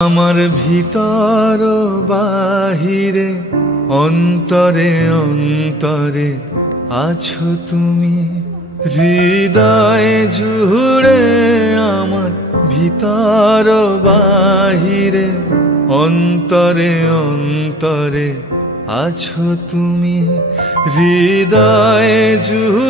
আমার ভিতর বাহিরে অন্তরে অন্তরে আছো তুমি, হৃদয়ে জুড়ে আমার ভিতর বাহিরে অন্তরে অন্তরে আছো তুমি, হৃদয়ে জুড়ে